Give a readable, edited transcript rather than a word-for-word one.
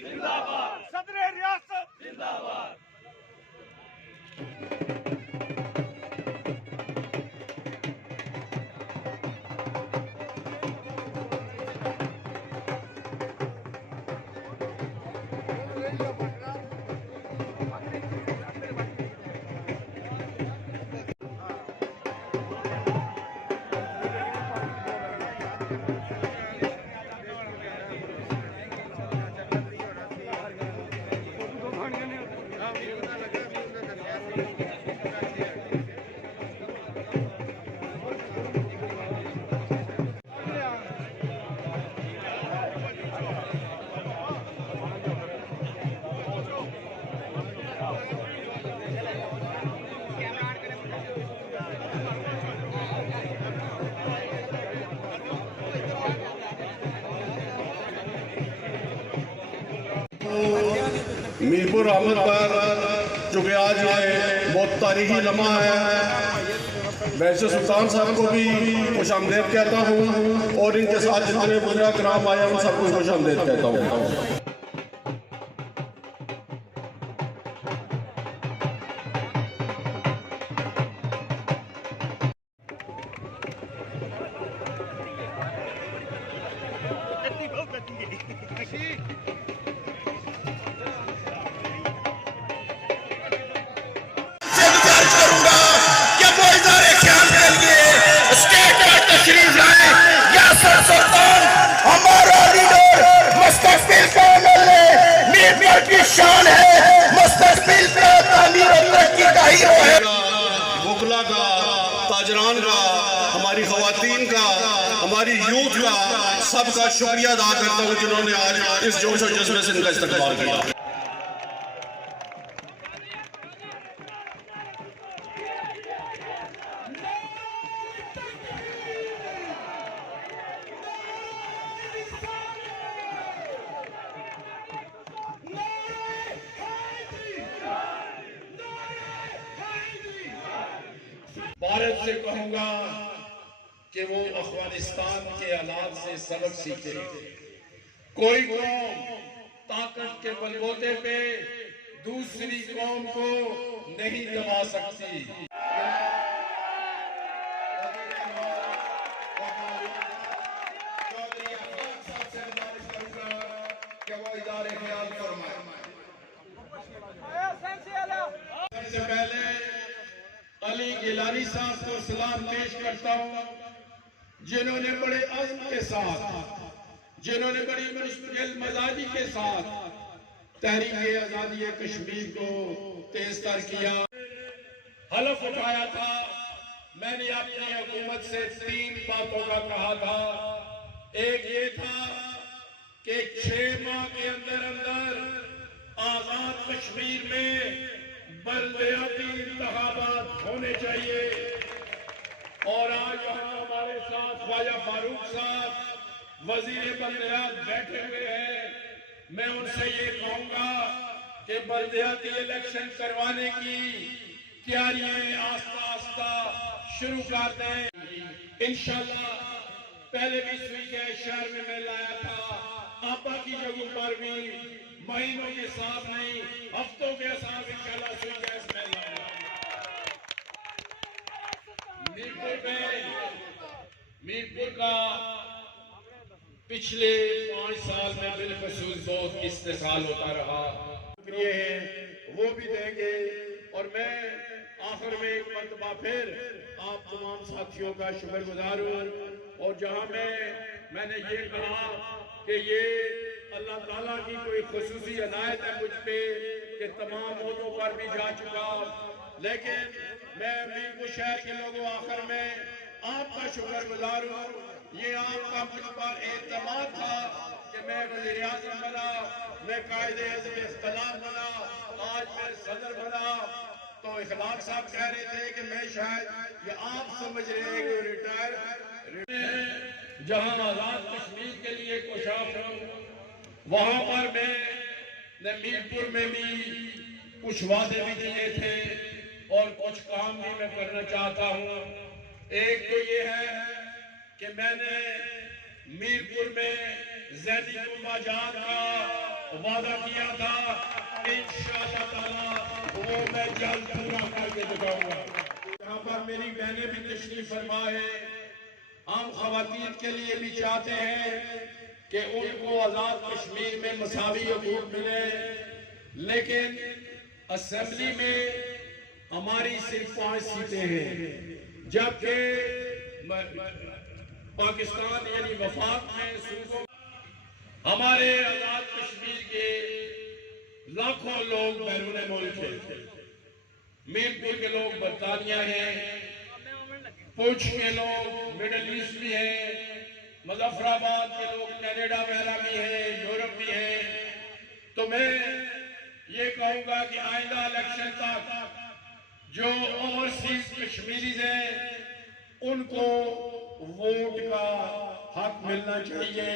जिंदाबाद, सदर रियासत जिंदाबाद। मीरपुर आमद पर चूँकि आज ये बहुत तारीखी लम्हा है, वैसे सुल्तान साहब को भी खुश आमदेद कहता हूँ और इनके साथ जितने बुजुर्ग कराम आए उन सबको खुश आमदेद कहता हूँ। हमारा लीडर मुस्तकबिल का एमएलए मीरपुर की शान है, मुस्तकबिल पे तामीर और तरक्की का हीरो है। वकला का, ताजरान का, हमारी खवातीन का, हमारी यूथ का, सबका शुक्रिया अदा करता हूँ जिन्होंने आज इस जोश और जज्बे से इनका इस्तकबाल किया। भारत से कहूंगा कि वो अफगानिस्तान के हालात से सबक सीखे। कोई कौम ताकत के बलबूते पे दूसरी कौम को नहीं दबा सकती। सबसे पहले अली गिलानी साहब को सलाम पेश करता हूं, जिन्होंने बड़े अज़्म के साथ, जिन्होंने बड़ी मुश्किल मजाजी के साथ तहरीक आजादी कश्मीर को तेज तर किया। हलफ उठाया था, मैंने अपनी हुकूमत से 3 बातों का कहा था। एक ये था कि 6 माह के अंदर अंदर आजाद कश्मीर में बलदियाती इंतखाबात होने चाहिए। और आज हमारे साथ ख्वाजा फारूक साहब वजीर बलदियात बैठे हुए हैं। मैं उनसे ये कहूंगा कि बलदियाती इलेक्शन करवाने की तैयारियां आस्ता आस्ता शुरू कर दें। इंशाल्लाह पहले भी स्वीकार शहर में मैं लाया था, आपा की जगह पर भी महीनों के साथ नहीं हफ्तों के साथ इंशाल्लाह स्वीकार में लाऊंगा। मीरपुर का पिछले 5 साल में बिलखसूस बहुत इस्तेसाल होता रहा, ये है वो भी देंगे। और मैं आखिर में एक मरतबा फिर आप तमाम साथियों का शुक्रगुजार हूँ। और जहाँ मैंने ये कहा कि ये अल्लाह ताला की कोई खुसूसी अनायत है मुझ पे कि तमाम मौजों पर भी जा चुका, लेकिन मैं मीरपुर शहर के लोगों आखिर में आपका शुक्रगुजार हूँ। ये आपका मुझ पर एतमाद था कि मैं वज़ीर आज़म बना, मैं कायदे हिज़्ब इख्तिलाफ बना, आज मैं सदर बना। तो इखलाक साहब कह रहे थे कि मैं शायद ये आप समझ रहे हैं कि रिटायर, जहां आजाद कश्मीर के लिए कोशाफ हूं, वहां पर मैं मीरपुर में भी कुछ वादे भी किए थे और कुछ काम भी मैं करना चाहता हूं। एक तो ये है कि मैंने मीरपुर में ज़ैदी बाजार का वादा किया था, इंशाअल्लाह ताला वो मैं जल्द पूरा करके दिखाऊंगा। यहाँ पर मेरी बहनें भी तशरीफ फरमा है, हम खवातीन के लिए भी चाहते हैं कि उनको आजाद कश्मीर में मसावी हकूक मिले, लेकिन असेंबली में हमारी सिर्फ 5 सीटें हैं, जबकि पाकिस्तान यानी वफाक में सूबों हमारे आजाद कश्मीर के लाखों लोग बैरून मुल्क हैं। मीरपुर के लोग बरतानिया हैं, पुंछ के लोग मिडल ईस्ट भी हैं, मुजफ्फराबाद के लोग कनाडा वगैरह भी हैं, यूरोप भी हैं। तो मैं ये कहूंगा कि आइंदा इलेक्शन तक जो ओवरसीज कश्मीरीज हैं उनको वोट का हक मिलना चाहिए।